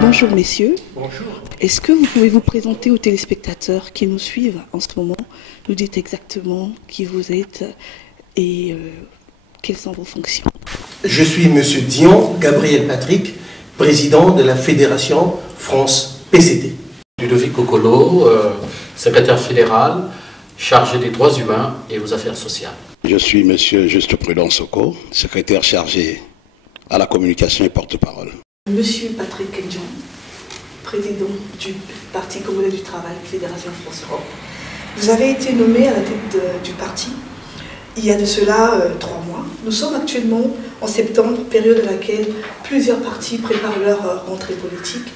Bonjour messieurs. Bonjour. Est-ce que vous pouvez vous présenter aux téléspectateurs qui nous suivent en ce moment, nous dites exactement qui vous êtes et quelles sont vos fonctions? Je suis Monsieur Dion Gabriel Patrick, président de la Fédération France PCT. Ludovic Okolo, secrétaire fédéral, chargé des droits humains et aux affaires sociales. Je suis Monsieur Juste Prudent Soko, secrétaire chargé à la communication et porte-parole. Monsieur Patrick Ndion, président du Parti congolais du travail, Fédération France-Europe. Vous avez été nommé à la tête du parti il y a de cela 3 mois. Nous sommes actuellement en septembre, période à laquelle plusieurs partis préparent leur rentrée politique.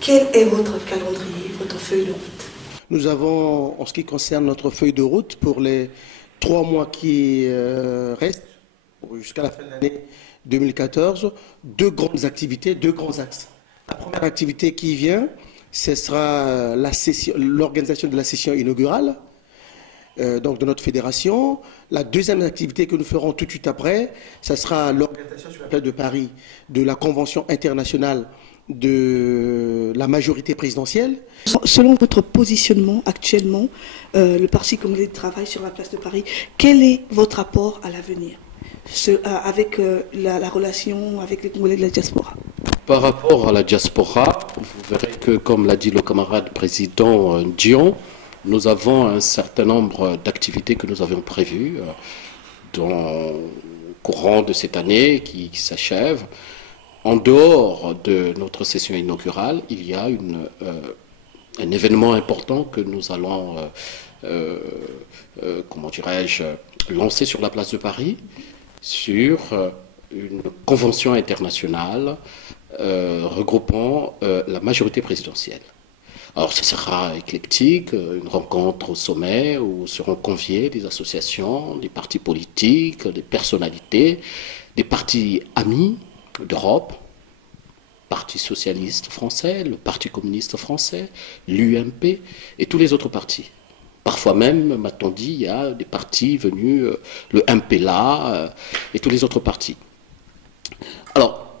Quel est votre calendrier, votre feuille de route? Nous avons, en ce qui concerne notre feuille de route, pour les 3 mois qui restent, jusqu'à la fin de l'année 2014, 2 grandes activités, 2 grands axes. La première activité qui vient, ce sera l'organisation de la session inaugurale donc de notre fédération. La deuxième activité que nous ferons tout de suite après, ce sera l'organisation sur la place de Paris de la Convention internationale de la majorité présidentielle. Selon votre positionnement actuellement, le Parti congolais du travail sur la place de Paris, quel est votre rapport à l'avenir avec la relation avec les Congolais de la diaspora? Par rapport à la diaspora, vous verrez que, comme l'a dit le camarade président Dion, nous avons un certain nombre d'activités que nous avions prévues dans le courant de cette année qui s'achève. En dehors de notre session inaugurale, il y a un événement important que nous allons, comment dirais-je, lancer sur la place de Paris, sur une convention internationale regroupant la majorité présidentielle. Alors ce sera éclectique, une rencontre au sommet où seront conviés des associations, des partis politiques, des personnalités, des partis amis d'Europe, Parti socialiste français, le Parti communiste français, l'UMP et tous les autres partis. Parfois même, m'a-t-on dit, il y a des partis venus, le MPLA et tous les autres partis. Alors,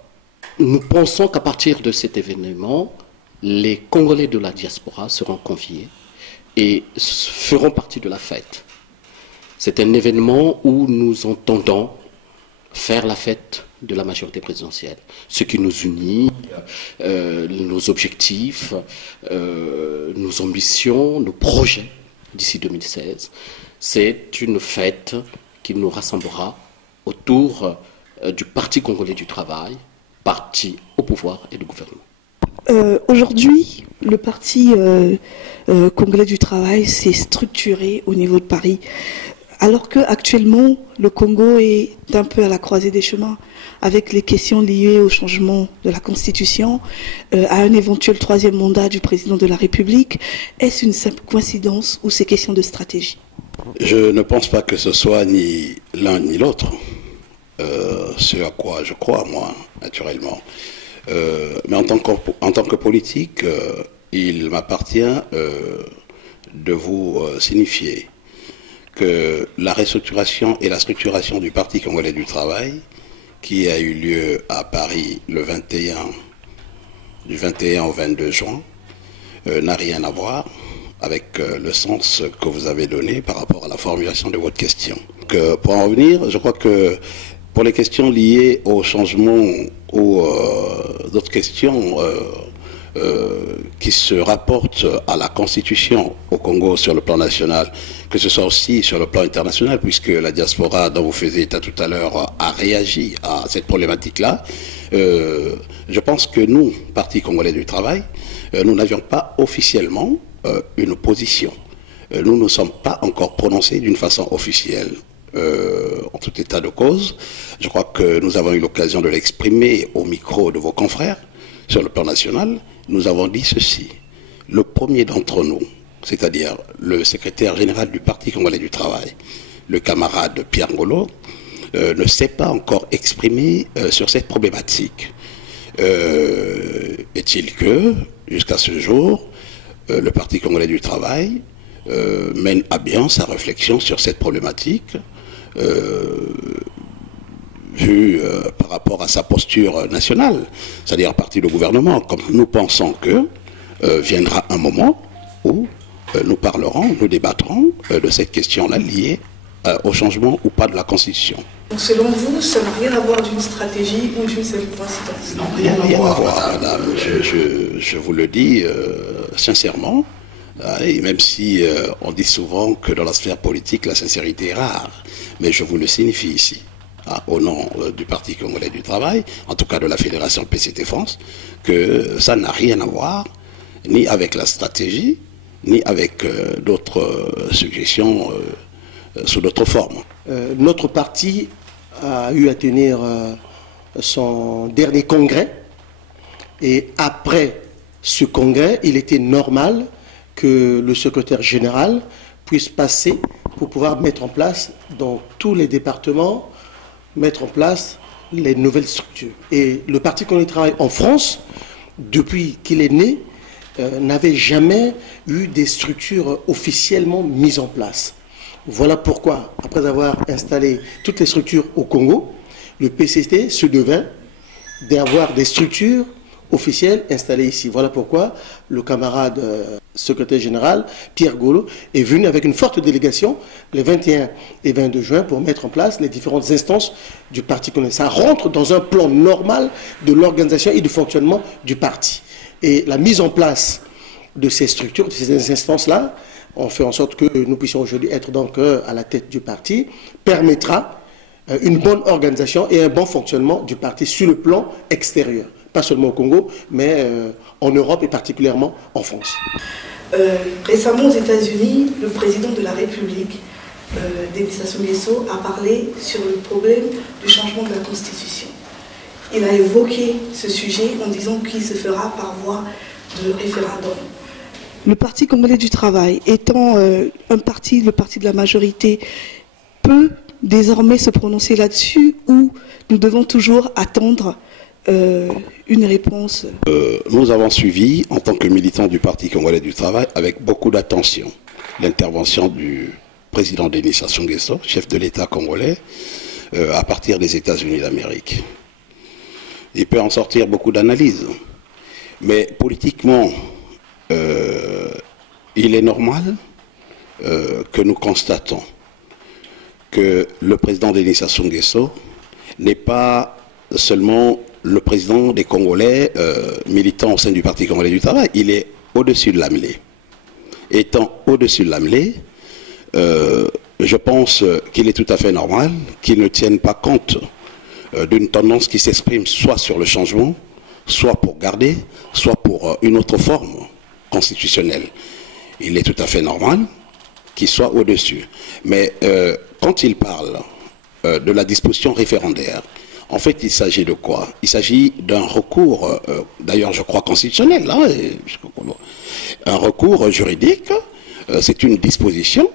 nous pensons qu'à partir de cet événement, les Congolais de la diaspora seront conviés et feront partie de la fête. C'est un événement où nous entendons faire la fête de la majorité présidentielle. Ce qui nous unit, nos objectifs, nos ambitions, nos projets d'ici 2016, c'est une fête qui nous rassemblera autour du Parti congolais du travail, parti au pouvoir et du gouvernement. Aujourd'hui, le Parti congolais du travail s'est structuré au niveau de Paris, alors qu'actuellement, le Congo est un peu à la croisée des chemins, avec les questions liées au changement de la Constitution, à un éventuel 3e mandat du président de la République. Est-ce une simple coïncidence ou c'est question de stratégie? Je ne pense pas que ce soit ni l'un ni l'autre, ce à quoi je crois, moi, naturellement. Mais en tant que politique, il m'appartient de vous signifier que la restructuration et la structuration du Parti congolais du travail, qui a eu lieu à Paris du 21 au 22 juin, n'a rien à voir avec le sens que vous avez donné par rapport à la formulation de votre question. Pour en revenir, je crois que pour les questions liées au changement ou d'autres questions qui se rapportent à la Constitution au Congo sur le plan national, que ce soit aussi sur le plan international, puisque la diaspora dont vous faisiez état tout à l'heure a réagi à cette problématique-là. Je pense que nous, Parti congolais du travail, nous n'avions pas officiellement une position. Nous ne sommes pas encore prononcés d'une façon officielle. En tout état de cause, je crois que nous avons eu l'occasion de l'exprimer au micro de vos confrères sur le plan national. Nous avons dit ceci: le premier d'entre nous, c'est-à-dire le secrétaire général du Parti congolais du travail, le camarade Pierre Ngolo, ne s'est pas encore exprimé sur cette problématique. Est-il que, jusqu'à ce jour, le Parti congolais du travail mène à bien sa réflexion sur cette problématique, vu par rapport à sa posture nationale, c'est-à-dire à partir du gouvernement, comme nous pensons que viendra un moment où nous parlerons, nous débattrons de cette question-là liée au changement ou pas de la Constitution. Donc selon vous, ça n'a rien à voir d'une stratégie ou d'une seule coïncidence? Non, rien à voir, madame. Je vous le dis sincèrement, et même si on dit souvent que dans la sphère politique, la sincérité est rare, mais je vous le signifie ici, au nom du Parti congolais du travail, en tout cas de la Fédération PCT France, que ça n'a rien à voir ni avec la stratégie, ni avec d'autres suggestions sous d'autres formes. Notre parti a eu à tenir son dernier congrès, et après ce congrès, il était normal que le secrétaire général puisse passer pour pouvoir mettre en place dans tous les départements, mettre en place les nouvelles structures. Et le Parti congolais du travail en France, depuis qu'il est né, n'avait jamais eu des structures officiellement mises en place. Voilà pourquoi, après avoir installé toutes les structures au Congo, le PCT se devait d'avoir des structures officielles installées ici. Voilà pourquoi le camarade secrétaire général, Pierre Ngolo, est venu avec une forte délégation les 21 et 22 juin pour mettre en place les différentes instances du Parti congolais. Ça rentre dans un plan normal de l'organisation et du fonctionnement du parti. Et la mise en place de ces structures, de ces instances-là, on fait en sorte que nous puissions aujourd'hui être donc à la tête du parti, permettra une bonne organisation et un bon fonctionnement du parti sur le plan extérieur. Pas seulement au Congo, mais en Europe et particulièrement en France. Récemment aux États-Unis, le président de la République, Denis Sassou Nguesso, a parlé sur le problème du changement de la Constitution. Il a évoqué ce sujet en disant qu'il se fera par voie de référendum. Le Parti congolais du travail, étant le parti de la majorité, peut désormais se prononcer là-dessus, ou nous devons toujours attendre une réponse? Nous avons suivi, en tant que militants du Parti congolais du travail, avec beaucoup d'attention, l'intervention du président Denis Sassou Nguesso, chef de l'État congolais, à partir des États-Unis d'Amérique. Il peut en sortir beaucoup d'analyses, mais politiquement, il est normal que nous constatons que le président Denis Sassou Nguesso n'est pas seulement le président des Congolais militants au sein du Parti congolais du travail. Il est au-dessus de la mêlée. Étant au-dessus de la mêlée, je pense qu'il est tout à fait normal qu'il ne tienne pas compte d'une tendance qui s'exprime soit sur le changement, soit pour garder, soit pour une autre forme constitutionnelle. Il est tout à fait normal qu'il soit au-dessus. Mais quand il parle de la disposition référendaire, en fait, il s'agit de quoi? Il s'agit d'un recours, d'ailleurs je crois constitutionnel, hein, un recours juridique. C'est une disposition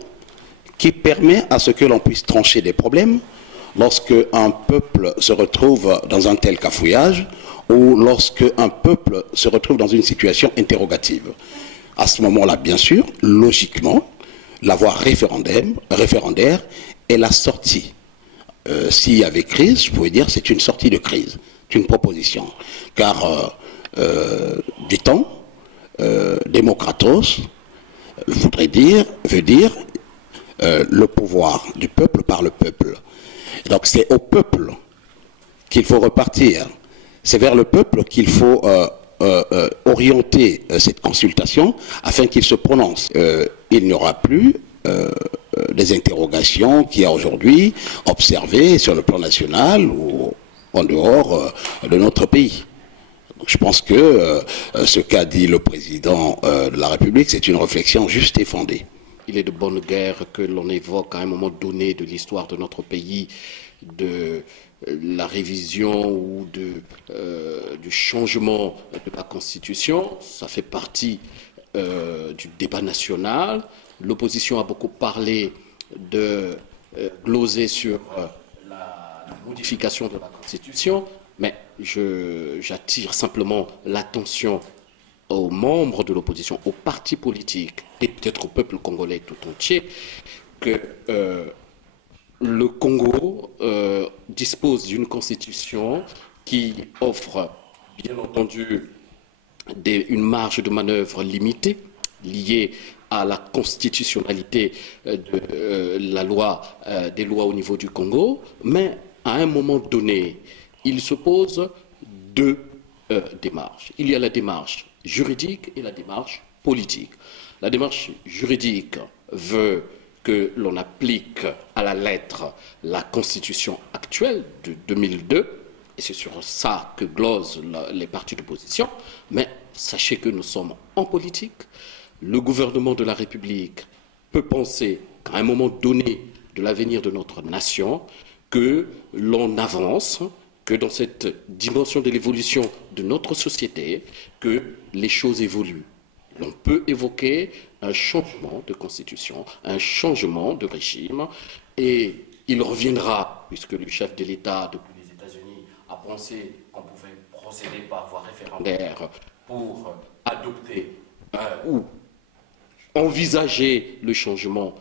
qui permet à ce que l'on puisse trancher des problèmes lorsque un peuple se retrouve dans un tel cafouillage, ou lorsque un peuple se retrouve dans une situation interrogative. À ce moment-là, bien sûr, logiquement, la voie référendaire est la sortie. S'il y avait crise, je pouvais dire c'est une sortie de crise, c'est une proposition. Car, dit-on, démocratos veut dire le pouvoir du peuple par le peuple. Donc c'est au peuple qu'il faut repartir. C'est vers le peuple qu'il faut orienter cette consultation afin qu'il se prononce. Il n'y aura plus des interrogations qu'il y a aujourd'hui observées sur le plan national ou en dehors de notre pays. Je pense que ce qu'a dit le président de la République, c'est une réflexion juste et fondée. Il est de bonne guerre que l'on évoque à un moment donné de l'histoire de notre pays, de la révision ou du changement de la Constitution. Ça fait partie du débat national. L'opposition a beaucoup parlé de gloser sur la modification de la Constitution, mais j'attire simplement l'attention aux membres de l'opposition, aux partis politiques et peut-être au peuple congolais tout entier, que le Congo dispose d'une constitution qui offre, bien entendu, une marge de manœuvre limitée, liée à la constitutionnalité de la loi, des lois au niveau du Congo, mais à un moment donné, il se pose deux démarches. Il y a la démarche juridique et la démarche politique. La démarche juridique veut que l'on applique à la lettre la constitution actuelle de 2002, et c'est sur ça que glosent les partis d'opposition, mais sachez que nous sommes en politique. Le gouvernement de la République peut penser qu'à un moment donné de l'avenir de notre nation, que l'on avance, que dans cette dimension de l'évolution de notre société, que les choses évoluent. L'on peut évoquer un changement de constitution, un changement de régime, et il reviendra, puisque le chef de l'État, depuis les États-Unis, a pensé qu'on pouvait procéder par voie référendaire pour adopter ou envisager le changement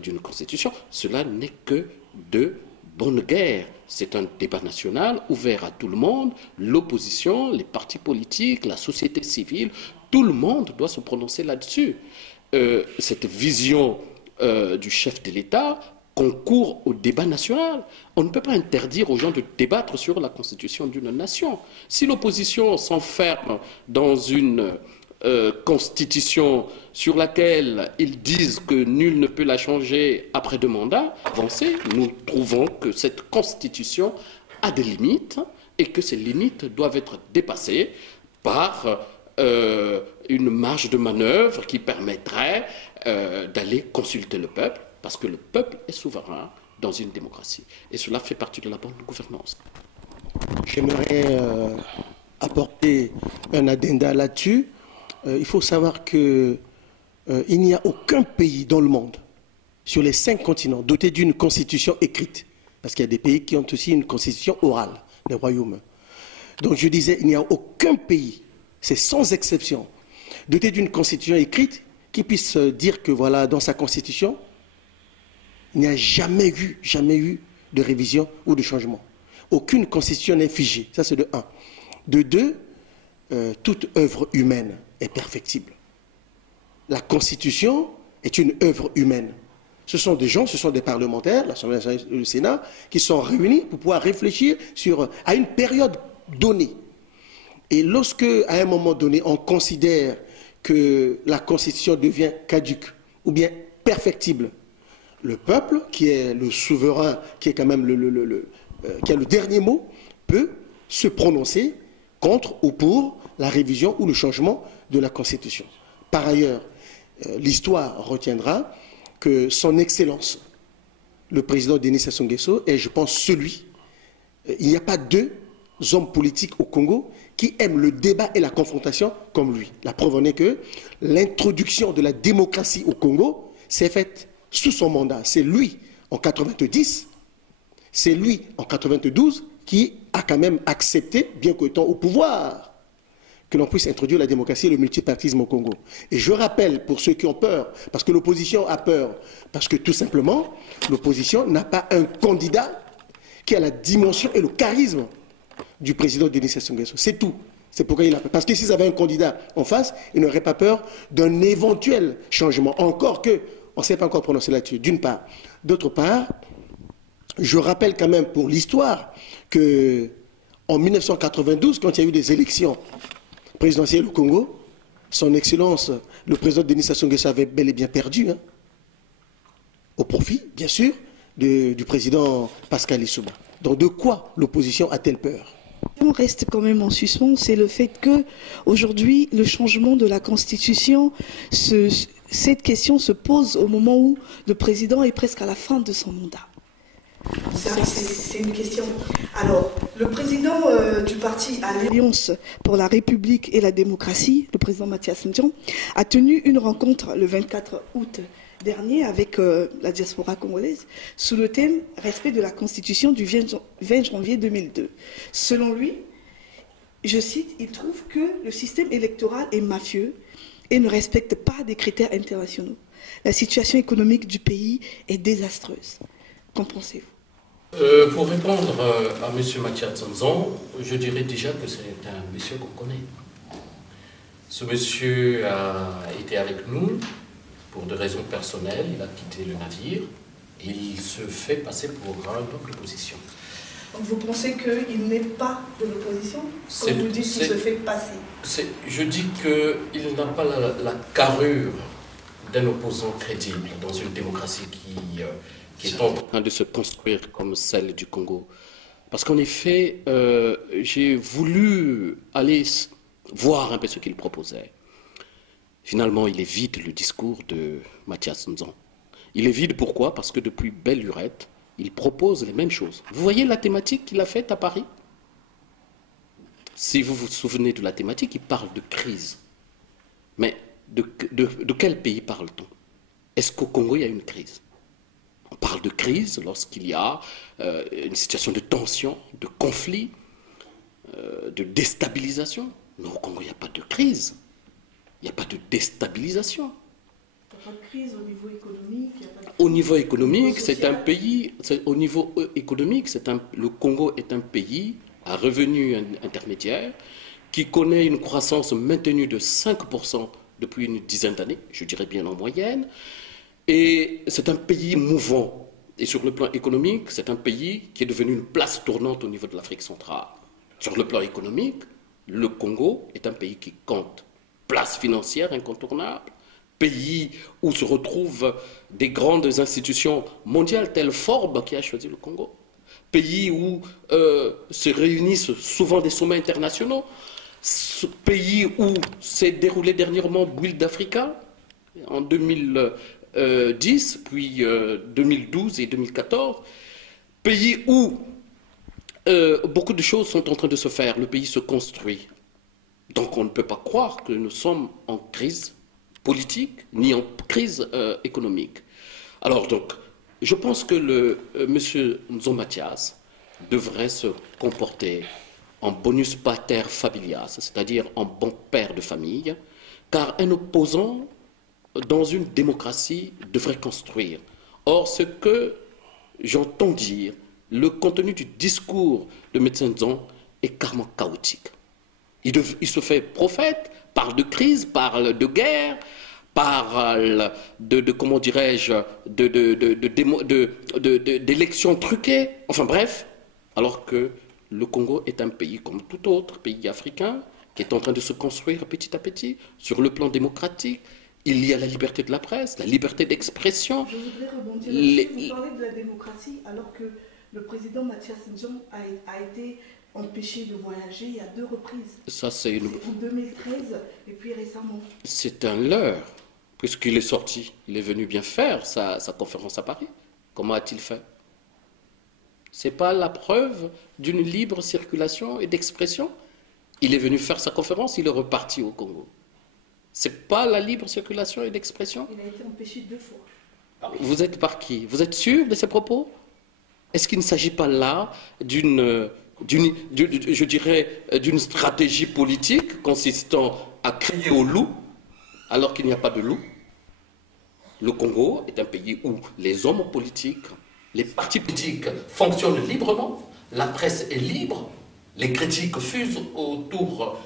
d'une constitution. Cela n'est que de bonne guerre. C'est un débat national ouvert à tout le monde, l'opposition, les partis politiques, la société civile, tout le monde doit se prononcer là-dessus. Cette vision du chef de l'État concourt au débat national. On ne peut pas interdire aux gens de débattre sur la constitution d'une nation. Si l'opposition s'enferme dans une constitution sur laquelle ils disent que nul ne peut la changer après 2 mandats avancés, nous trouvons que cette constitution a des limites et que ces limites doivent être dépassées par une marge de manœuvre qui permettrait d'aller consulter le peuple, parce que le peuple est souverain dans une démocratie. Et cela fait partie de la bonne gouvernance. J'aimerais apporter un addenda là-dessus. Il faut savoir qu'il n'y a aucun pays dans le monde, sur les 5 continents, doté d'une constitution écrite. Parce qu'il y a des pays qui ont aussi une constitution orale, les royaumes. Donc je disais, il n'y a aucun pays, c'est sans exception, doté d'une constitution écrite qui puisse dire que voilà, dans sa constitution, il n'y a jamais eu de révision ou de changement. Aucune constitution n'est figée, ça c'est de 1. De 2, toute œuvre humaine est perfectible. La Constitution est une œuvre humaine. Ce sont des gens, ce sont des parlementaires, l'Assemblée nationale et le Sénat, qui sont réunis pour pouvoir réfléchir à une période donnée. Et lorsque, à un moment donné, on considère que la Constitution devient caduque ou bien perfectible, le peuple, qui est le souverain, qui est quand même qui a le dernier mot, peut se prononcer contre ou pour la révision ou le changement de la Constitution. Par ailleurs, l'histoire retiendra que son Excellence, le président Denis Sassou Nguesso, est, je pense, il n'y a pas 2 hommes politiques au Congo qui aiment le débat et la confrontation comme lui. La preuve en est que l'introduction de la démocratie au Congo s'est faite sous son mandat. C'est lui en 90, c'est lui en 92 qui a quand même accepté, bien qu'étant au pouvoir, que l'on puisse introduire la démocratie et le multipartisme au Congo. Et je rappelle, pour ceux qui ont peur, parce que l'opposition a peur, parce que tout simplement, l'opposition n'a pas un candidat qui a la dimension et le charisme du président Denis Sassou Nguesso. C'est tout. C'est pourquoi il a peur. Parce que s'ils avaient un candidat en face, ils n'auraient pas peur d'un éventuel changement. Encore que, on ne s'est pas encore prononcé là-dessus, d'une part. D'autre part, je rappelle quand même pour l'histoire qu'en 1992, quand il y a eu des élections présidentielles au Congo, son Excellence, le président Denis Sassou Nguesso avait bel et bien perdu, au profit, bien sûr, du président Pascal Lissouba. Donc de quoi l'opposition a-t-elle peur? On reste quand même en suspens, c'est le fait que aujourd'hui le changement de la Constitution, cette question se pose au moment où le président est presque à la fin de son mandat. C'est une question. Alors, le président du parti Alliance pour la République et la démocratie, le président Mathias Ndjan, a tenu une rencontre le 24 août dernier avec la diaspora congolaise sous le thème « Respect de la Constitution » du 20 janvier 2002. Selon lui, je cite, il trouve que le système électoral est mafieux et ne respecte pas des critères internationaux. La situation économique du pays est désastreuse. Qu'en pensez-vous? Pour répondre à M. Mathias Nzan, je dirais déjà que c'est un monsieur qu'on connaît. Ce monsieur a été avec nous pour des raisons personnelles, il a quitté le navire et il se fait passer pour un homme de l'opposition. Vous pensez qu'il n'est pas de l'opposition? Comme vous dites qu'il se fait passer. Je dis qu'il n'a pas la carrure d'un opposant crédible dans une démocratie qui est en train de se construire comme celle du Congo. Parce qu'en effet, j'ai voulu aller voir un peu ce qu'il proposait. Finalement, il est vide le discours de Mathias Nzan. Il est vide pourquoi? Parce que depuis belle lurette, il propose les mêmes choses. Vous voyez la thématique qu'il a faite à Paris? Si vous vous souvenez de la thématique, il parle de crise. Mais de quel pays parle-t-on? Est-ce qu'au Congo, il y a une crise? On parle de crise lorsqu'il y a une situation de tension, de conflit, de déstabilisation. Mais au Congo, il n'y a pas de crise. Il n'y a pas de déstabilisation. Il n'y a pas de crise au niveau économique. Au niveau économique, c'est un pays. Au niveau économique, le Congo est un pays à revenu intermédiaire qui connaît une croissance maintenue de 5% depuis une dizaine d'années, je dirais bien en moyenne. Et c'est un pays mouvant. Et sur le plan économique, c'est un pays qui est devenu une place tournante au niveau de l'Afrique centrale. Sur le plan économique, le Congo est un pays qui compte. Place financière incontournable, pays où se retrouvent des grandes institutions mondiales telles Forbes qui a choisi le Congo, pays où se réunissent souvent des sommets internationaux, pays où s'est déroulé dernièrement Build Africa en 2010, puis 2012 et 2014, pays où beaucoup de choses sont en train de se faire, le pays se construit. Donc on ne peut pas croire que nous sommes en crise politique ni en crise économique. Alors donc, je pense que M. Nzan Mathias devrait se comporter en bonus pater familias, c'est-à-dire en bon père de famille, car un opposant dans une démocratie devrait construire. Or, ce que j'entends dire, le contenu du discours de M. Nzan est carrément chaotique. Il se fait prophète, parle de crise, parle de guerre, parle comment dirais-je, d'élections truquées, enfin bref, alors que le Congo est un pays comme tout autre pays africain qui est en train de se construire petit à petit sur le plan démocratique. Il y a la liberté de la presse, la liberté d'expression. Je voudrais rebondir là-dessus. Vous parlez de la démocratie alors que le président Mathias Ndjan a été empêché de voyager il y a 2 reprises. Ça, c'est en 2013 et puis récemment. C'est un leurre, puisqu'il est sorti. Il est venu bien faire sa conférence à Paris. Comment a-t-il fait? Ce n'est pas la preuve d'une libre circulation et d'expression. Il est venu faire sa conférence, il est reparti au Congo. Ce n'est pas la libre circulation et d'expression? Il a été empêché 2 fois. Vous êtes par qui? Vous êtes sûr de ces propos? Est-ce qu'il ne s'agit pas là d'une stratégie politique consistant à crier au loup alors qu'il n'y a pas de loup? Le Congo est un pays où les hommes politiques, les partis politiques fonctionnent librement, la presse est libre, les critiques fusent autour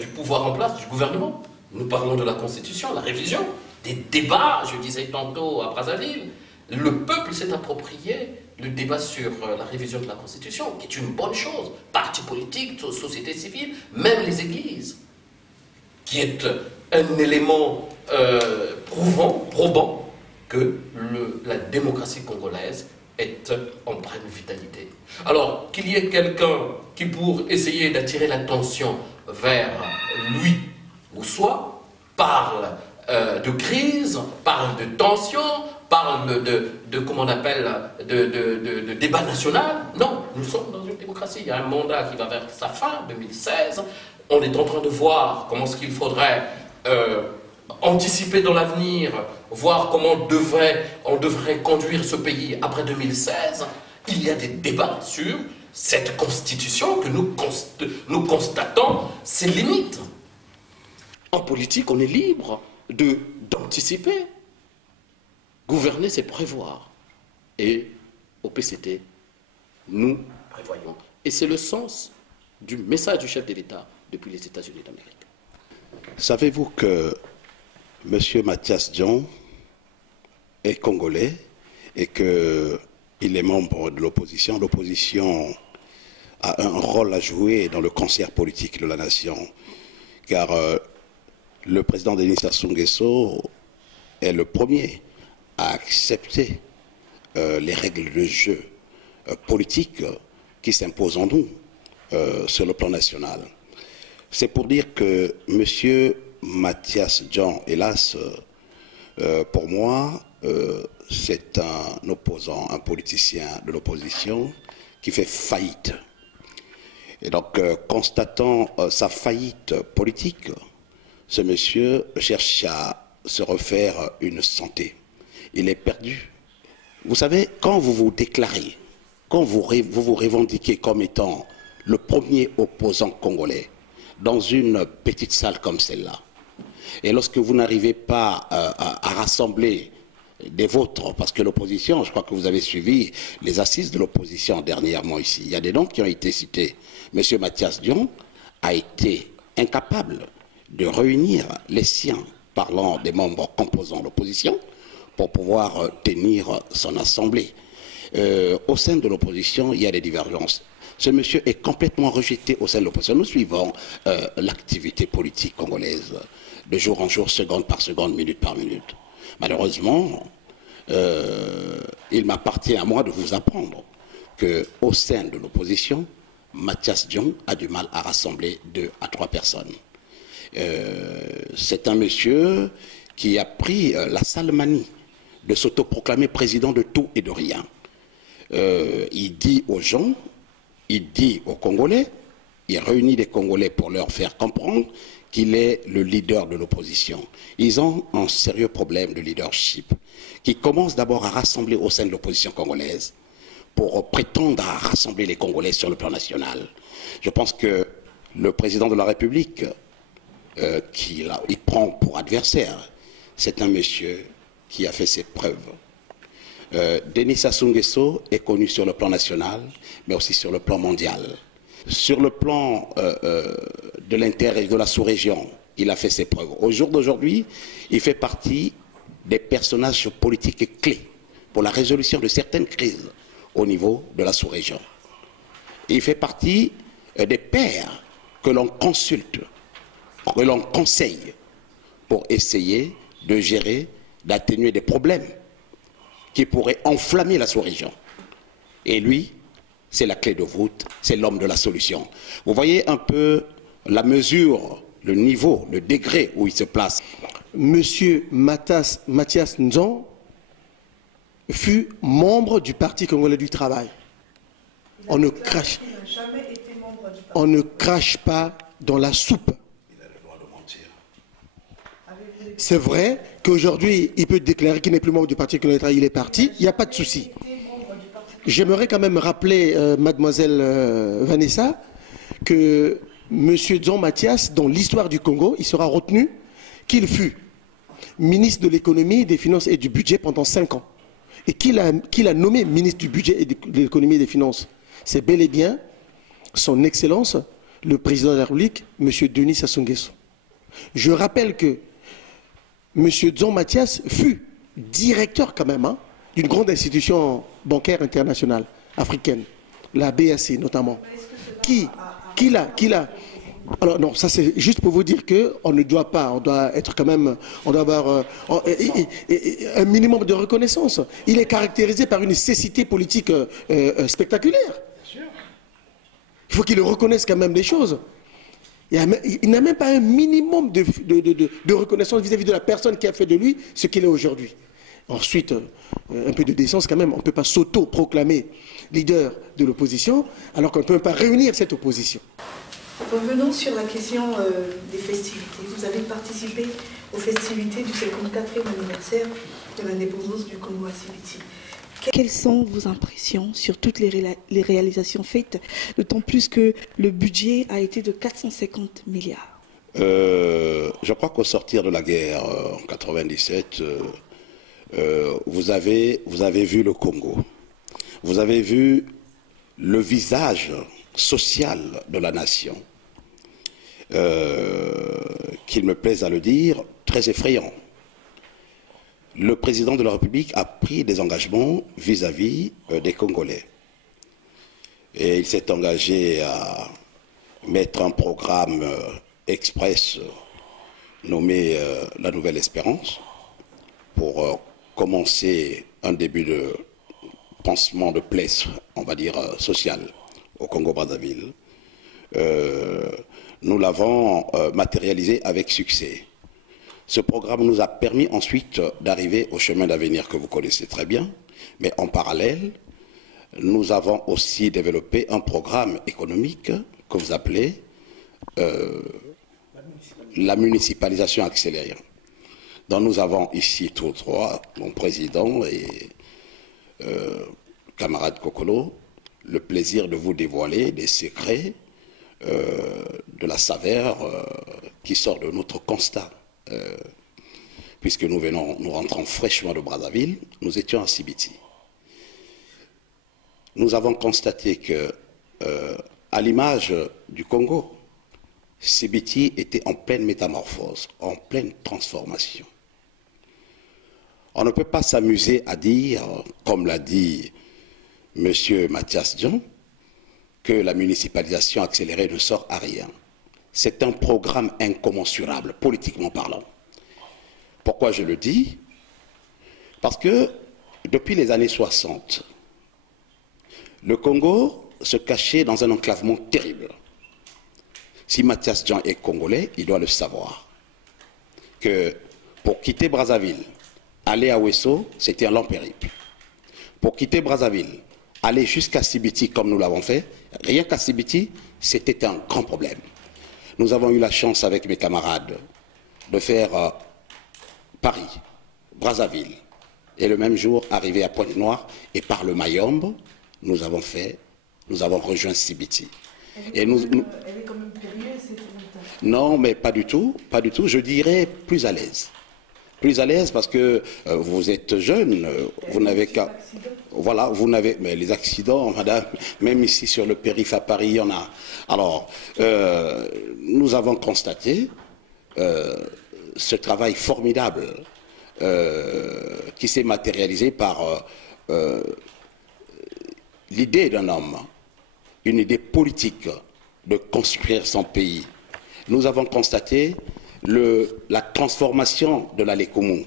du pouvoir en place, du gouvernement. Nous parlons de la Constitution, la révision, des débats, je disais tantôt à Brazzaville. Le peuple s'est approprié le débat sur la révision de la Constitution, qui est une bonne chose. Partis politiques, société civile, même les églises, qui est un élément probant que la démocratie congolaise est en pleine vitalité. Alors, qu'il y ait quelqu'un qui, pour essayer d'attirer l'attention vers lui ou soi, parle de crise, parle de tension, parle de comment on appelle, de débat national. Non, nous sommes dans une démocratie. Il y a un mandat qui va vers sa fin, 2016. On est en train de voir comment est-ce qu'il faudrait anticiper dans l'avenir, voir comment on devrait conduire ce pays après 2016. Il y a des débats sur cette constitution que nous constatons ses limites. En politique, on est libre d'anticiper. Gouverner, c'est prévoir. Et au PCT, nous prévoyons. Et c'est le sens du message du chef de l'État depuis les États-Unis d'Amérique. Savez-vous que M. Mathias Dion est congolais et qu'il est membre de l'opposition? L'opposition a un rôle à jouer dans le concert politique de la nation, car le président Denis Sassou Nguesso est le premier à accepter les règles de jeu politiques qui s'imposent en nous sur le plan national. C'est pour dire que M. Mathias Dion, hélas, pour moi, c'est un opposant, un politicien de l'opposition qui fait faillite. Et donc, constatant sa faillite politique, ce monsieur cherche à se refaire une santé. Il est perdu. Vous savez, quand vous vous déclarez, quand vous vous revendiquez comme étant le premier opposant congolais dans une petite salle comme celle-là, et lorsque vous n'arrivez pas à rassembler des vôtres, parce que l'opposition, je crois que vous avez suivi les assises de l'opposition dernièrement ici, il y a des noms qui ont été cités. Monsieur Mathias Dion a été incapable de réunir les siens, parlant des membres composant l'opposition, pour pouvoir tenir son assemblée. Au sein de l'opposition, il y a des divergences. Ce monsieur est complètement rejeté au sein de l'opposition. Nous suivons l'activité politique congolaise de jour en jour, seconde par seconde, minute par minute. Malheureusement, il m'appartient à moi de vous apprendre qu'au sein de l'opposition, Mathias Dion a du mal à rassembler 2 à 3 personnes. C'est un monsieur qui a pris la sale manie de s'autoproclamer président de tout et de rien. Il dit aux gens, il dit aux Congolais, il réunit les Congolais pour leur faire comprendre qu'il est le leader de l'opposition. Ils ont un sérieux problème de leadership qui commence d'abord à rassembler au sein de l'opposition congolaise pour prétendre à rassembler les Congolais sur le plan national. Je pense que le président de la République, il prend pour adversaire, c'est un monsieur qui a fait ses preuves. Denis Sassou Nguesso est connu sur le plan national, mais aussi sur le plan mondial. Sur le plan de l'intérêt de la sous-région, il a fait ses preuves. Au jour d'aujourd'hui, il fait partie des personnages politiques clés pour la résolution de certaines crises au niveau de la sous-région. Il fait partie des pairs que l'on consulte, que l'on conseille pour essayer de gérer, d'atténuer des problèmes qui pourraient enflammer la sous-région. Et lui, c'est la clé de voûte, c'est l'homme de la solution. Vous voyez un peu la mesure, le niveau, le degré où il se place. Monsieur Mathias Dion fut membre du Parti congolais du travail. On ne crache pas dans la soupe. C'est vrai qu'aujourd'hui, il peut déclarer qu'il n'est plus membre du Parti congolais du travail, il est parti, il n'y a pas de souci. J'aimerais quand même rappeler, mademoiselle Vanessa, que M. Dion Mathias, dans l'histoire du Congo, il sera retenu qu'il fut ministre de l'économie, des finances et du budget pendant 5 ans. Et qu'il a nommé ministre du budget et de l'économie et des finances. C'est bel et bien son Excellence, le président de la République, M. Denis Sassou Nguesso. Je rappelle que M. Dion Mathias fut directeur quand même d'une grande institution bancaire internationale, africaine, la BAC notamment, qui Alors non, ça c'est juste pour vous dire qu'on ne doit pas, on doit être quand même, on doit avoir un minimum de reconnaissance. Il est caractérisé par une cécité politique spectaculaire. Il faut qu'il reconnaisse quand même des choses. Il n'a même pas un minimum de reconnaissance vis-à-vis de la personne qui a fait de lui ce qu'il est aujourd'hui. Ensuite, un peu de décence quand même. On ne peut pas s'auto-proclamer leader de l'opposition alors qu'on ne peut pas réunir cette opposition. Revenons sur la question des festivités. Vous avez participé aux festivités du 54e anniversaire de l'indépendance du Congo à Sibiti. Quelles sont vos impressions sur toutes les réalisations faites, d'autant plus que le budget a été de 450 milliards? Je crois qu'au sortir de la guerre en 1997, vous avez vu le Congo. Vous avez vu le visage social de la nation, qu'il me plaise à le dire, très effrayant. Le président de la République a pris des engagements vis-à-vis des Congolais. Et il s'est engagé à mettre un programme express nommé La Nouvelle Espérance pour commencer un début de pansement de plaie, on va dire, social au Congo-Brazzaville. Nous l'avons matérialisé avec succès. Ce programme nous a permis ensuite d'arriver au chemin d'avenir que vous connaissez très bien, mais en parallèle, nous avons aussi développé un programme économique que vous appelez la municipalisation accélérée, dont nous avons ici tous trois, mon président et camarade Kokolo, le plaisir de vous dévoiler des secrets de la saveur qui sort de notre constat. Puisque nous rentrons fraîchement de Brazzaville, nous étions à Sibiti. Nous avons constaté que, à l'image du Congo, Sibiti était en pleine métamorphose, en pleine transformation. On ne peut pas s'amuser à dire, comme l'a dit M. Mathias Dion, que la municipalisation accélérée ne sort à rien. C'est un programme incommensurable, politiquement parlant. Pourquoi je le dis? Parce que depuis les années 60, le Congo se cachait dans un enclavement terrible. Si Mathias Dion est congolais, il doit le savoir. Que pour quitter Brazzaville, aller à Ouesso, c'était un long périple. Pour quitter Brazzaville, aller jusqu'à Sibiti comme nous l'avons fait, rien qu'à Sibiti, c'était un grand problème. Nous avons eu la chance avec mes camarades de faire Paris, Brazzaville, et le même jour arriver à Pointe-Noire, et par le Mayombe, nous avons rejoint Sibiti. Elle est quand même périlleuse, cette route. Non, mais pas du tout, je dirais plus à l'aise. Plus à l'aise parce que vous êtes jeune, vous n'avez qu'à... Voilà, vous n'avez... Mais les accidents, madame, même ici sur le périph' à Paris, il y en a. Alors, nous avons constaté ce travail formidable qui s'est matérialisé par l'idée d'un homme, une idée politique de construire son pays. Nous avons constaté la transformation de la Lécoumou.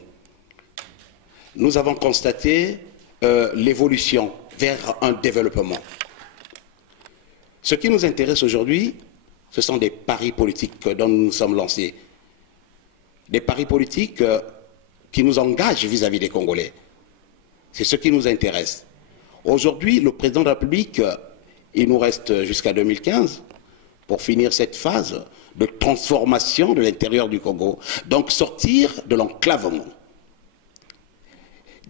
Nous avons constaté l'évolution vers un développement. Ce qui nous intéresse aujourd'hui, ce sont des paris politiques dont nous nous sommes lancés. Des paris politiques qui nous engagent vis-à-vis des Congolais. C'est ce qui nous intéresse. Aujourd'hui, le président de la République, il nous reste jusqu'à 2015 pour finir cette phase de transformation de l'intérieur du Congo. Donc sortir de l'enclavement.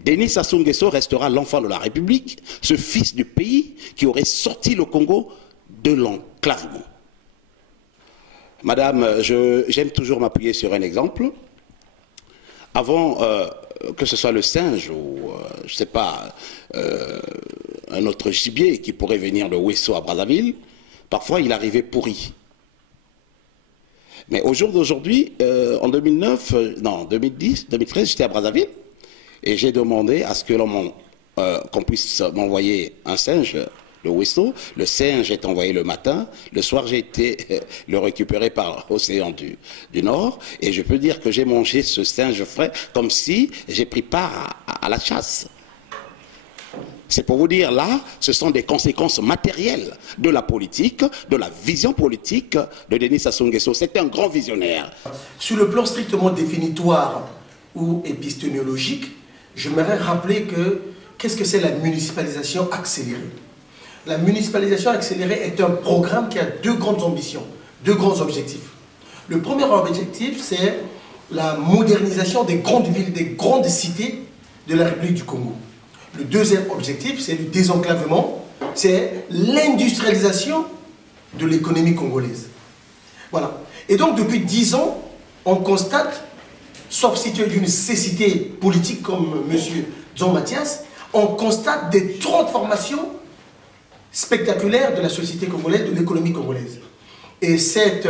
Denis Sassou Nguesso restera l'enfant de la République, ce fils du pays qui aurait sorti le Congo de l'enclavement. Madame, j'aime toujours m'appuyer sur un exemple. Avant que ce soit le singe ou, je ne sais pas, un autre gibier qui pourrait venir de Ouesso à Brazzaville, parfois il arrivait pourri. Mais au jour d'aujourd'hui, en 2010, 2013, j'étais à Brazzaville et j'ai demandé à ce que qu'on puisse m'envoyer un singe le Wisto. Le singe est envoyé le matin. Le soir, j'ai été le récupérer par l'océan du Nord. Et je peux dire que j'ai mangé ce singe frais comme si j'ai pris part à la chasse. C'est pour vous dire, là, ce sont des conséquences matérielles de la politique, de la vision politique de Denis Sassou Nguesso. C'était un grand visionnaire. Sur le plan strictement définitoire ou épistémologique, j'aimerais rappeler que qu'est-ce que c'est la municipalisation accélérée? La municipalisation accélérée est un programme qui a deux grandes ambitions, deux grands objectifs. Le premier objectif, c'est la modernisation des grandes villes, des grandes cités de la République du Congo. Le deuxième objectif, c'est le désenclavement, c'est l'industrialisation de l'économie congolaise. Voilà. Et donc, depuis 10 ans, on constate, sauf si tu es d'une cécité politique comme M. Jean Mathias, on constate des transformations spectaculaires de la société congolaise, de l'économie congolaise. Et cette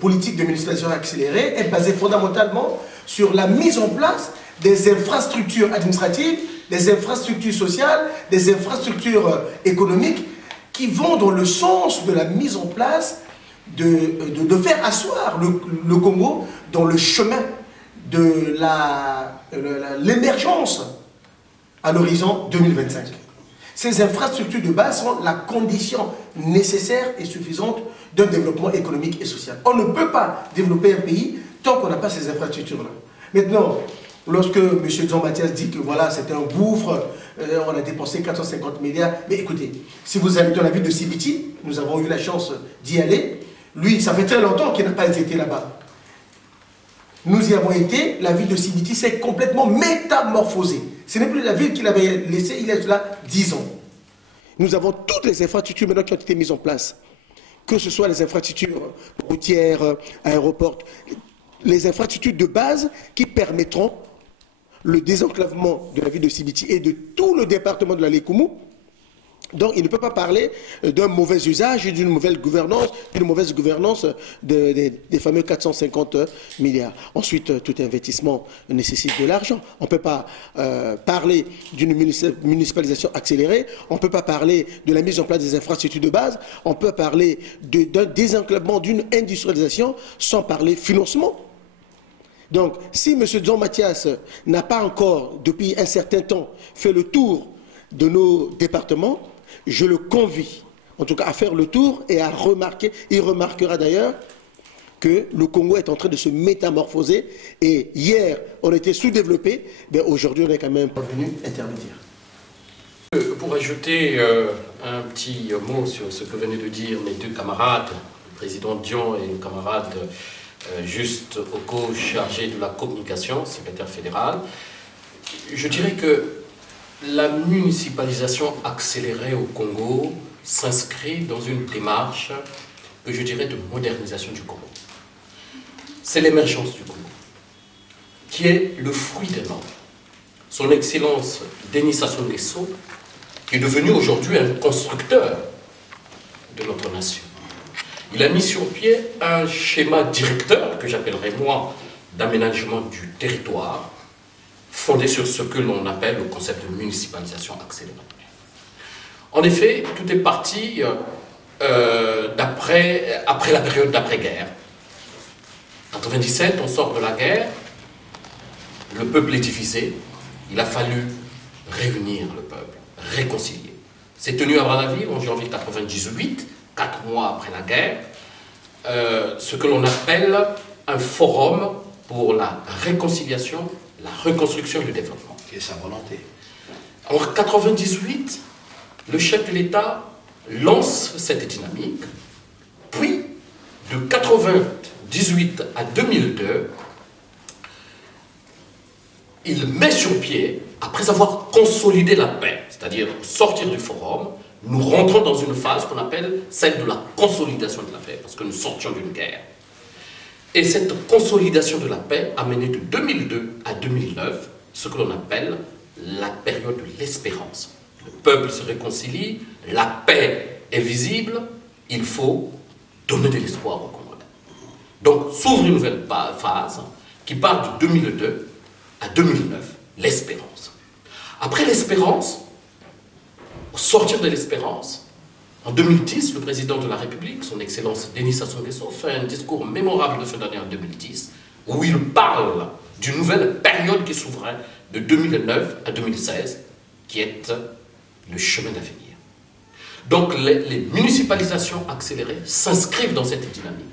politique de municipalisation accélérée est basée fondamentalement sur la mise en place des infrastructures administratives, des infrastructures sociales, des infrastructures économiques qui vont dans le sens de la mise en place de faire asseoir le Congo dans le chemin de l'émergence à l'horizon 2025. Ces infrastructures de base sont la condition nécessaire et suffisante d'un développement économique et social. On ne peut pas développer un pays tant qu'on n'a pas ces infrastructures-là. Maintenant, lorsque M. Jean Mathias dit que voilà, c'était un gouffre, on a dépensé 450 milliards, mais écoutez, si vous habitez dans la ville de Sibiti, nous avons eu la chance d'y aller, lui, ça fait très longtemps qu'il n'a pas été là-bas. Nous y avons été, la ville de Sibiti s'est complètement métamorphosée. Ce n'est plus la ville qu'il avait laissée, il est là 10 ans. Nous avons toutes les infrastructures maintenant qui ont été mises en place. Que ce soit les infrastructures routières, aéroports, les infrastructures de base qui permettront le désenclavement de la ville de Sibiti et de tout le département de la Lékoumou. Donc il ne peut pas parler d'un mauvais usage et d'une mauvaise gouvernance des fameux 450 milliards. Ensuite, tout investissement nécessite de l'argent. On ne peut pas parler d'une municipalisation accélérée, on ne peut pas parler de la mise en place des infrastructures de base, on peut parler d'un désenclavement, d'une industrialisation sans parler financement. Donc, si M. Jean Mathias n'a pas encore, depuis un certain temps, fait le tour de nos départements, je le convie, en tout cas, à faire le tour et à remarquer, il remarquera d'ailleurs que le Congo est en train de se métamorphoser et hier, on était sous-développé, mais aujourd'hui, on est quand même parvenu intermédiaire. Pour ajouter un petit mot sur ce que venaient de dire mes deux camarades, le président Dion et le camarade Juste Oko, chargé de la communication, secrétaire fédéral, je dirais que la municipalisation accélérée au Congo s'inscrit dans une démarche que je dirais de modernisation du Congo. C'est l'émergence du Congo, qui est le fruit des normes. Son Excellence Denis Sassou Nguesso, qui est devenu aujourd'hui un constructeur de notre nation. Il a mis sur pied un schéma directeur, que j'appellerais moi, d'aménagement du territoire, fondé sur ce que l'on appelle le concept de municipalisation accélérée. En effet, tout est parti après la période d'après-guerre. En 1997, on sort de la guerre, le peuple est divisé, il a fallu réunir le peuple, réconcilier. C'est tenu à Brazzaville en janvier 1998, 4 mois après la guerre, ce que l'on appelle un forum pour la réconciliation, la reconstruction et le développement. Et sa volonté. En 1998, le chef de l'État lance cette dynamique, puis de 1998 à 2002, il met sur pied, après avoir consolidé la paix, c'est-à-dire sortir du forum, nous rentrons dans une phase qu'on appelle celle de la consolidation de la paix, parce que nous sortions d'une guerre. Et cette consolidation de la paix a mené de 2002 à 2009 ce que l'on appelle la période de l'espérance. Le peuple se réconcilie, la paix est visible, il faut donner de l'espoir aux Congolais. Donc s'ouvre une nouvelle phase qui part de 2002 à 2009, l'espérance. Après l'espérance, sortir de l'espérance. En 2010, le président de la République, son Excellence Denis Sassou Nguesso, fait un discours mémorable de fin d'année en 2010, où il parle d'une nouvelle période qui s'ouvrait de 2009 à 2016, qui est le chemin d'avenir. Donc les municipalisations accélérées s'inscrivent dans cette dynamique.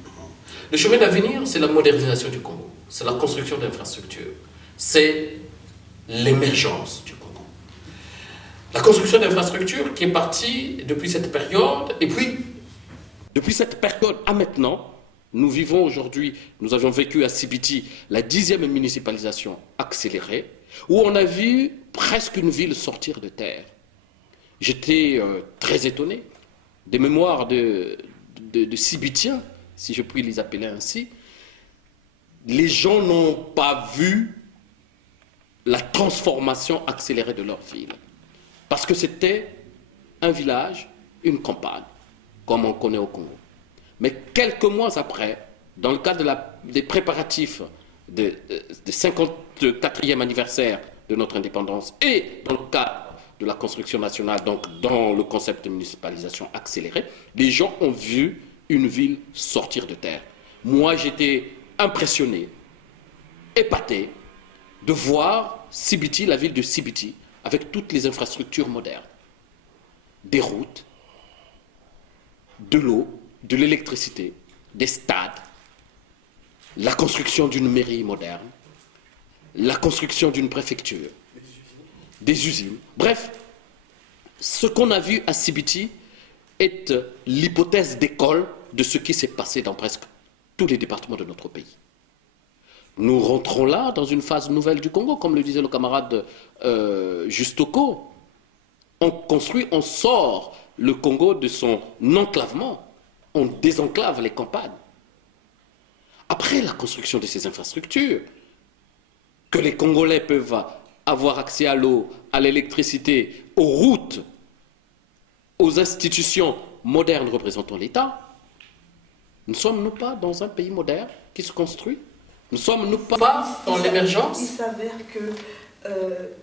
Le chemin d'avenir, c'est la modernisation du Congo, c'est la construction d'infrastructures, c'est l'émergence du Congo. La construction d'infrastructures qui est partie depuis cette période, et puis depuis cette période à maintenant, nous vivons aujourd'hui, nous avions vécu à Sibiti la 10e municipalisation accélérée, où on a vu presque une ville sortir de terre. J'étais très étonné des mémoires de Sibitiens, si je puis les appeler ainsi. Les gens n'ont pas vu la transformation accélérée de leur ville. Parce que c'était un village, une campagne, comme on connaît au Congo. Mais quelques mois après, dans le cadre des préparatifs du 54e anniversaire de notre indépendance et dans le cadre de la construction nationale, donc dans le concept de municipalisation accélérée, les gens ont vu une ville sortir de terre. Moi, j'étais impressionné, épaté, de voir Sibiti, la ville de Sibiti, avec toutes les infrastructures modernes. Des routes, de l'eau, de l'électricité, des stades, la construction d'une mairie moderne, la construction d'une préfecture, des usines. Bref, ce qu'on a vu à Sibiti est l'hypothèse d'école de ce qui s'est passé dans presque tous les départements de notre pays. Nous rentrons là dans une phase nouvelle du Congo, comme le disait le camarade Justoko. On construit, on sort le Congo de son enclavement, on désenclave les campagnes. Après la construction de ces infrastructures, que les Congolais peuvent avoir accès à l'eau, à l'électricité, aux routes, aux institutions modernes représentant l'État, ne sommes-nous pas dans un pays moderne qui se construit? Ne sommes-nous pas dans l'émergence? Il s'avère que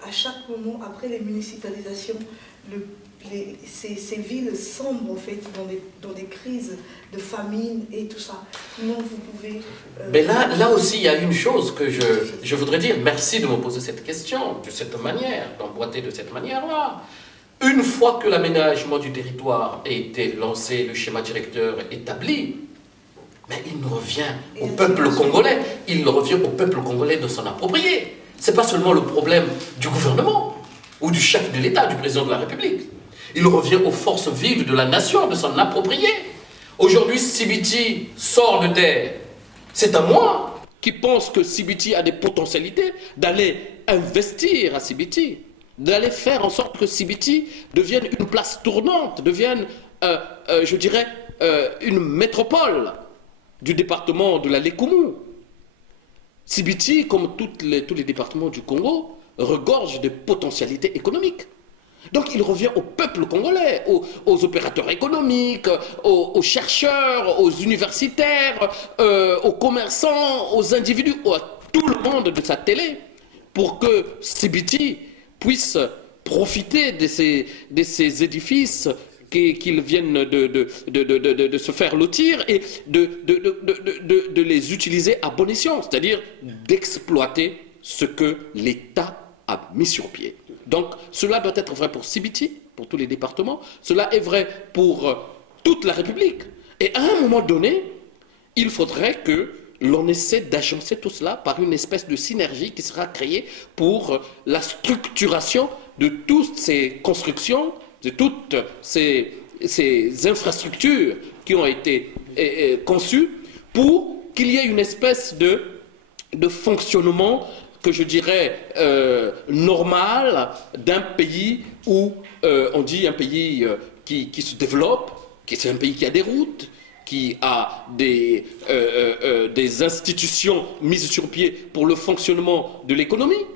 à chaque moment, après les municipalisations, ces villes sombrent en fait dans des crises de famine et tout ça. Comment vous pouvez... Mais là aussi, il y a une chose que je voudrais dire. Merci de me poser cette question de cette manière, d'emboîter de cette manière-là. Une fois que l'aménagement du territoire a été lancé, le schéma directeur établi, mais il revient au peuple congolais. Il revient au peuple congolais de s'en approprier. Ce n'est pas seulement le problème du gouvernement ou du chef de l'État, du président de la République. Il revient aux forces vives de la nation de s'en approprier. Aujourd'hui, Sibiti sort de terre. C'est à moi qui pense que Sibiti a des potentialités d'aller investir à Sibiti, d'aller faire en sorte que Sibiti devienne une place tournante, devienne, je dirais, une métropole du département de la Lékoumou. Sibiti, comme tous les départements du Congo, regorge de potentialités économiques. Donc il revient au peuple congolais, aux opérateurs économiques, aux chercheurs, aux universitaires, aux commerçants, aux individus, à tout le monde de sa télé, pour que Sibiti puisse profiter de ces édifices qu'ils viennent de se faire lotir et de les utiliser à bon escient, c'est-à-dire d'exploiter ce que l'État a mis sur pied. Donc cela doit être vrai pour Sibiti, pour tous les départements, cela est vrai pour toute la République. Et à un moment donné, il faudrait que l'on essaie d'agencer tout cela par une espèce de synergie qui sera créée pour la structuration de toutes ces constructions, de toutes ces infrastructures qui ont été conçues pour qu'il y ait une espèce de fonctionnement que je dirais normal d'un pays où on dit un pays qui se développe, c'est un pays qui a des routes, qui a des institutions mises sur pied pour le fonctionnement de l'économie.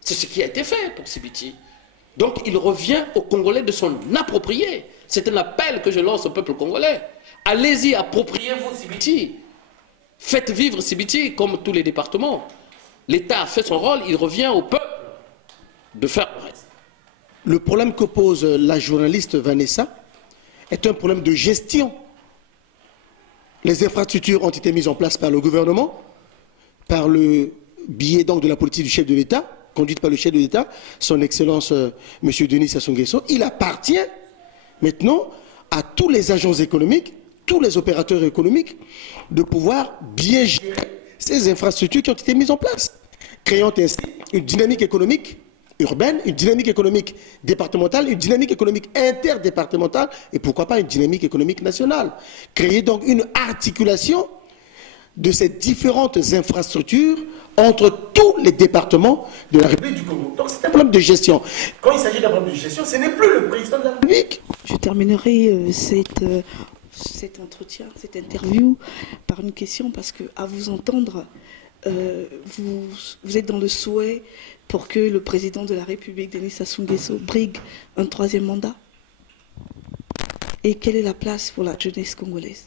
C'est ce qui a été fait pour Sibiti. Donc il revient aux Congolais de s'en approprier. C'est un appel que je lance au peuple congolais. Allez-y, appropriez-vous Sibiti. Faites vivre Sibiti comme tous les départements. L'État a fait son rôle, il revient au peuple de faire le reste. Le problème que pose la journaliste Vanessa est un problème de gestion. Les infrastructures ont été mises en place par le gouvernement, par le biais donc de la politique du chef de l'État, conduite par le chef de l'État, son Excellence M. Denis Sassou Nguesso. Il appartient maintenant à tous les agents économiques, tous les opérateurs économiques, de pouvoir bien gérer ces infrastructures qui ont été mises en place, créant ainsi une dynamique économique urbaine, une dynamique économique départementale, une dynamique économique interdépartementale et pourquoi pas une dynamique économique nationale. Créer donc une articulation de ces différentes infrastructures entre tous les départements de la République du Congo. Donc c'est un problème de gestion. Quand il s'agit d'un problème de gestion, ce n'est plus le président de la République. Je terminerai cet entretien, cette interview par une question parce que à vous entendre, vous êtes dans le souhait pour que le président de la République, Denis Sassou Nguesso, brigue un 3e mandat. Et quelle est la place pour la jeunesse congolaise?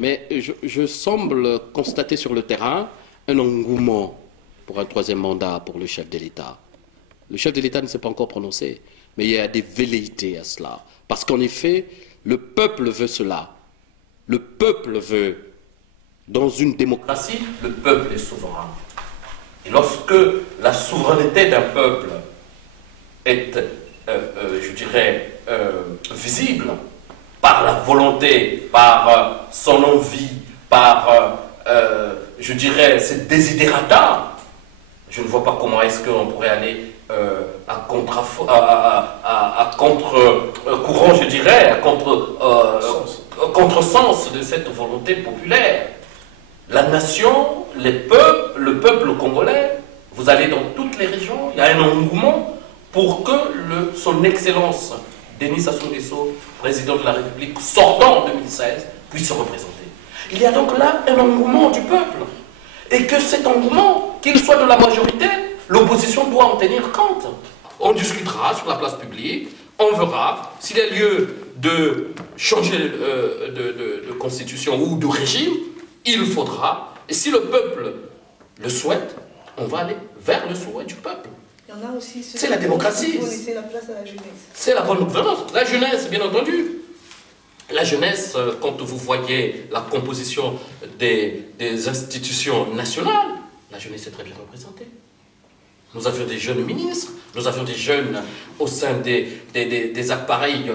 Mais je semble constater sur le terrain un engouement pour un 3e mandat pour le chef de l'État. Le chef de l'État ne s'est pas encore prononcé, mais il y a des velléités à cela. Parce qu'en effet, le peuple veut cela. Le peuple veut. Dans une démocratie, le peuple est souverain. Et lorsque la souveraineté d'un peuple est, je dirais, visible, par la volonté, par son envie, par, je dirais, ses desiderata, je ne vois pas comment est-ce qu'on pourrait aller à contre-courant, je dirais, à contre-sens de cette volonté populaire. La nation, le peuple congolais, vous allez dans toutes les régions, il y a un engouement pour que son Excellence Denis Sassou Nguesso, président de la République, sortant en 2016, puisse se représenter. Il y a donc là un engouement du peuple. Et que cet engouement, qu'il soit de la majorité, l'opposition doit en tenir compte. On discutera sur la place publique, on verra s'il y a lieu de changer de constitution ou de régime, il faudra, et si le peuple le souhaite, on va aller vers le souhait du peuple. C'est la démocratie. C'est la place à la jeunesse. C'est la bonne gouvernance. La jeunesse, bien entendu. La jeunesse, quand vous voyez la composition des institutions nationales, la jeunesse est très bien représentée. Nous avions des jeunes ministres, nous avions des jeunes au sein des appareils,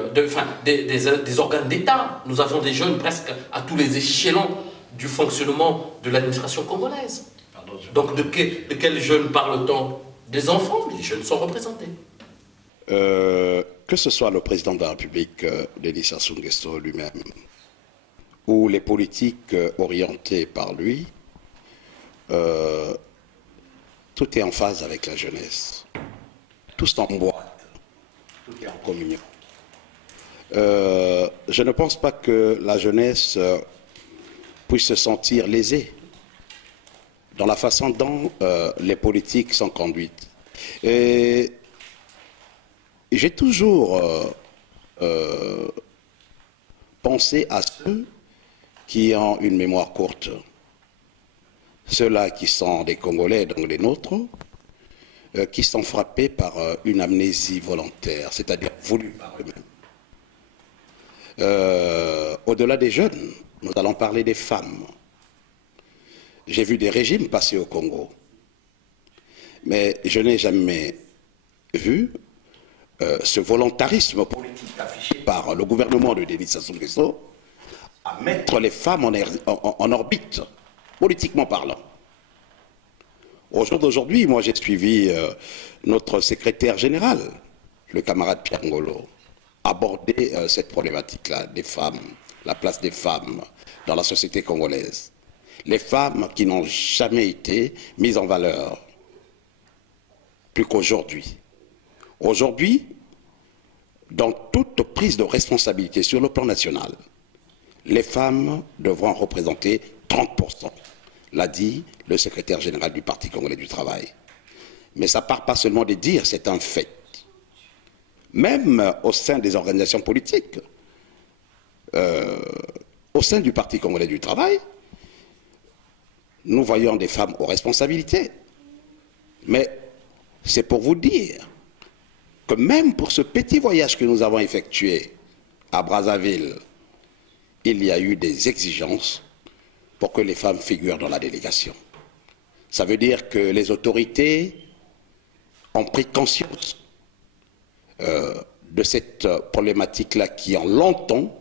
des organes d'État. Nous avions des jeunes presque à tous les échelons du fonctionnement de l'administration congolaise. Donc de quels jeunes parle-t-on? Des enfants, mais les jeunes sont représentés. Que ce soit le président de la République, Denis Sassou Nguesso lui-même, ou les politiques orientés par lui, tout est en phase avec la jeunesse. Tout s'emboîte, tout est en communion. Je ne pense pas que la jeunesse puisse se sentir lésée dans la façon dont les politiques sont conduites. Et j'ai toujours pensé à ceux qui ont une mémoire courte, ceux-là qui sont des Congolais, donc les nôtres, qui sont frappés par une amnésie volontaire, c'est-à-dire voulue par eux-mêmes. Au-delà des jeunes, nous allons parler des femmes. J'ai vu des régimes passer au Congo, mais je n'ai jamais vu ce volontarisme politique affiché par le gouvernement de Denis Sassou Nguesso à mettre les femmes en orbite, politiquement parlant. Au jour d'aujourd'hui, moi j'ai suivi notre secrétaire général, le camarade Pierre Ngolo, aborder cette problématique-là des femmes, la place des femmes dans la société congolaise. Les femmes qui n'ont jamais été mises en valeur, plus qu'aujourd'hui. Aujourd'hui, dans toute prise de responsabilité sur le plan national, les femmes devront représenter 30%, l'a dit le secrétaire général du Parti congolais du travail. Mais ça ne part pas seulement de dire, c'est un fait. Même au sein des organisations politiques, au sein du Parti congolais du travail, nous voyons des femmes aux responsabilités. Mais c'est pour vous dire que même pour ce petit voyage que nous avons effectué à Brazzaville, il y a eu des exigences pour que les femmes figurent dans la délégation. Ça veut dire que les autorités ont pris conscience de cette problématique-là qui ont longtemps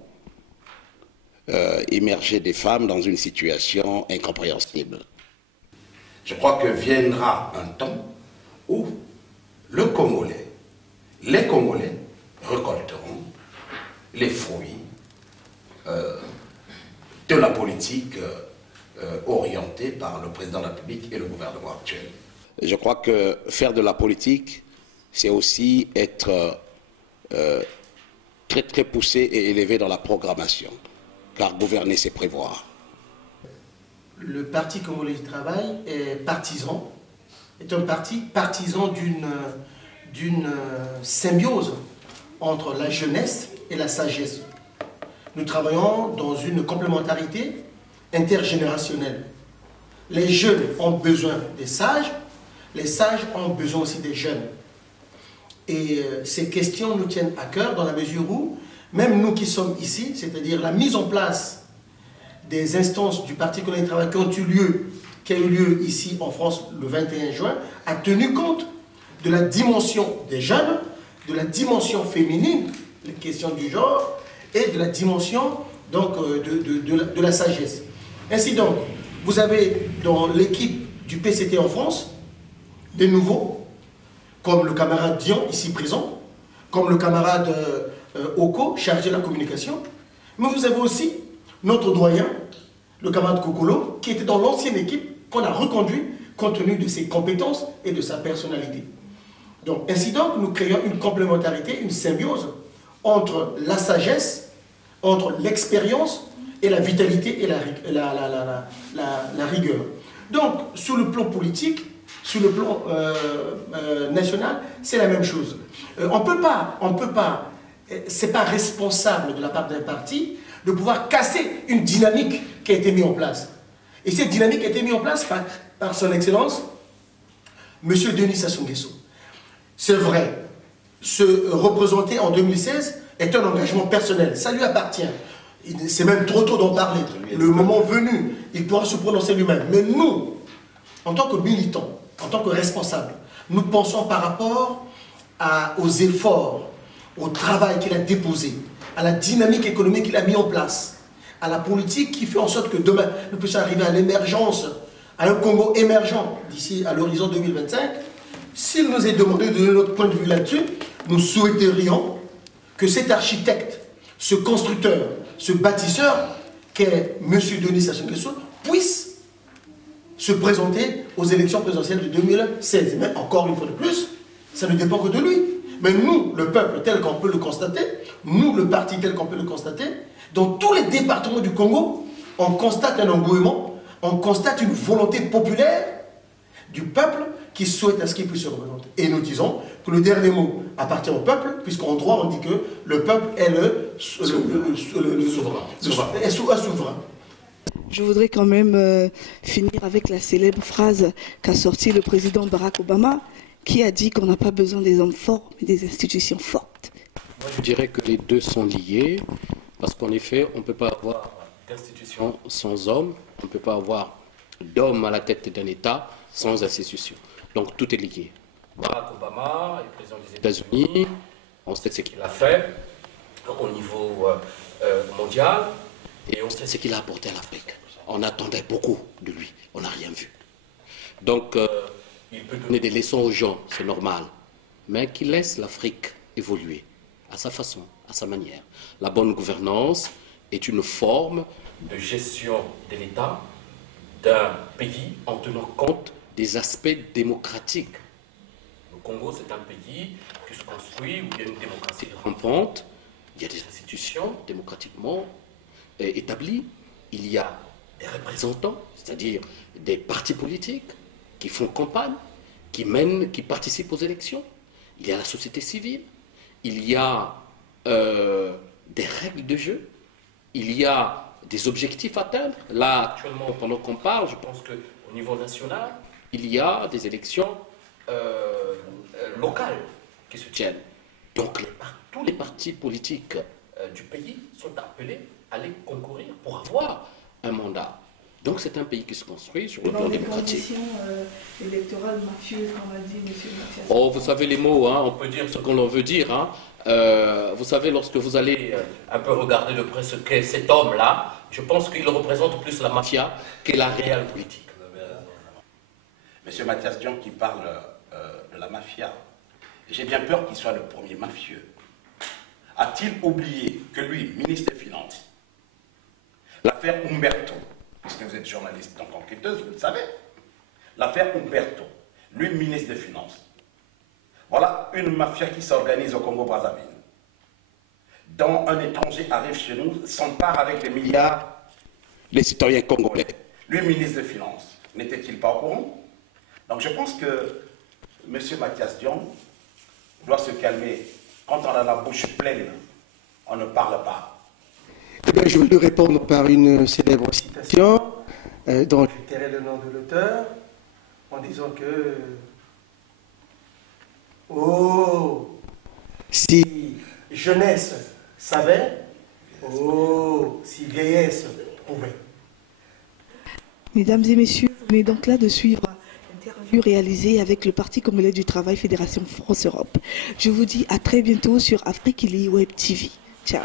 émergé des femmes dans une situation incompréhensible. Je crois que viendra un temps où les Congolais récolteront les fruits de la politique orientée par le président de la République et le gouvernement actuel. Je crois que faire de la politique, c'est aussi être très très poussé et élevé dans la programmation, car gouverner, c'est prévoir. Le Parti congolais du travail est un parti partisan d'une symbiose entre la jeunesse et la sagesse. Nous travaillons dans une complémentarité intergénérationnelle. Les jeunes ont besoin des sages, les sages ont besoin aussi des jeunes. Et ces questions nous tiennent à cœur dans la mesure où, même nous qui sommes ici, c'est-à-dire la mise en place des instances du Parti congolais du travail qui a eu lieu ici en France le 21 juin, a tenu compte de la dimension des jeunes, de la dimension féminine, les questions du genre, et de la dimension donc, de la sagesse. Ainsi donc, vous avez dans l'équipe du PCT en France des nouveaux, comme le camarade Dion, ici présent, comme le camarade Oko, chargé de la communication, mais vous avez aussi notre doyen, le camarade Kokolo, qui était dans l'ancienne équipe qu'on a reconduit compte tenu de ses compétences et de sa personnalité. Donc, ainsi donc, nous créons une complémentarité, une symbiose entre la sagesse, entre l'expérience et la vitalité et la rigueur. Donc, sur le plan politique, sur le plan national, c'est la même chose. On peut pas, c'est pas responsable de la part d'un parti de pouvoir casser une dynamique qui a été mise en place. Et cette dynamique a été mise en place par son Excellence, M. Denis Sassou Nguesso. C'est vrai, se représenter en 2016 est un engagement personnel, ça lui appartient. C'est même trop tôt d'en parler. Le moment venu, il pourra se prononcer lui-même. Mais nous, en tant que militants, en tant que responsables, nous pensons par rapport aux efforts, au travail qu'il a déposé, à la dynamique économique qu'il a mis en place, à la politique qui fait en sorte que demain, nous puissions arriver à l'émergence, à un Congo émergent d'ici à l'horizon 2025. S'il nous est demandé de donner notre point de vue là-dessus, nous souhaiterions que cet architecte, ce constructeur, ce bâtisseur qu'est M. Denis Sassou Nguesso puisse se présenter aux élections présidentielles de 2016. Mais encore une fois de plus, ça ne dépend que de lui. Mais nous, le peuple tel qu'on peut le constater, nous, le parti tel qu'on peut le constater, dans tous les départements du Congo, on constate un engouement, on constate une volonté populaire du peuple qui souhaite à ce qu'il puisse se représenter. Et nous disons que le dernier mot appartient au peuple, puisqu'en droit on dit que le peuple est le souverain. Je voudrais quand même finir avec la célèbre phrase qu'a sortie le président Barack Obama, qui a dit qu'on n'a pas besoin des hommes forts, mais des institutions fortes. Moi, je dirais que les deux sont liés, parce qu'en effet, on ne peut pas avoir d'institutions sans hommes, on ne peut pas avoir d'hommes à la tête d'un État sans institutions. Donc tout est lié. Barack Obama est président des États-Unis, on sait ce qu'il a fait au niveau mondial, et on sait ce qu'il a apporté à l'Afrique. On attendait beaucoup de lui, on n'a rien vu. Donc il peut donner des leçons aux gens, c'est normal, mais qu'il laisse l'Afrique évoluer à sa façon, à sa manière. La bonne gouvernance est une forme de gestion de l'État d'un pays en tenant compte des aspects démocratiques. Le Congo, c'est un pays qui se construit, où il y a une démocratie rampante, il y a des institutions démocratiquement établies, il y a des représentants, c'est-à-dire des partis politiques qui font campagne, qui participent aux élections, il y a la société civile, il y a des règles de jeu, il y a des objectifs à atteindre. Là, actuellement, pendant qu'on parle, je pense qu'au niveau national, il y a des élections locales qui se tiennent. Donc tous les partis politiques du pays sont appelés à aller concourir pour avoir un mandat. Donc c'est un pays qui se construit sur le plan démocratique. Dans des conditions électorales mafieuses, comme a dit M. Mathias. Oh, vous savez les mots, hein, on peut dire ce qu'on en veut dire. Hein. Vous savez, lorsque vous allez un peu regarder de près ce qu'est cet homme-là, je pense qu'il représente plus la mafia que la réelle politique. Monsieur Mathias Dion qui parle de la mafia, j'ai bien peur qu'il soit le premier mafieux. A-t-il oublié que lui, ministre des Finances, l'affaire Umberto, puisque vous êtes journaliste donc enquêteuse, vous le savez, l'affaire Umberto, lui, ministre des Finances, voilà une mafia qui s'organise au Congo-Brazzaville, dont un étranger arrive chez nous, s'empare avec des milliards les citoyens congolais. Lui, ministre des Finances, n'était-il pas au courant? Donc je pense que M. Mathias Dion doit se calmer. Quand on a la bouche pleine, on ne parle pas. Eh bien, je vais lui répondre par une célèbre citation dont je tairai le nom de l'auteur en disant que oh, si jeunesse savait, oh, si vieillesse pouvait. Mesdames et messieurs, vous venez donc là de suivre l'interview réalisée avec le Parti congolais du travail Fédération France-Europe. Je vous dis à très bientôt sur Afrique Web TV. Ciao.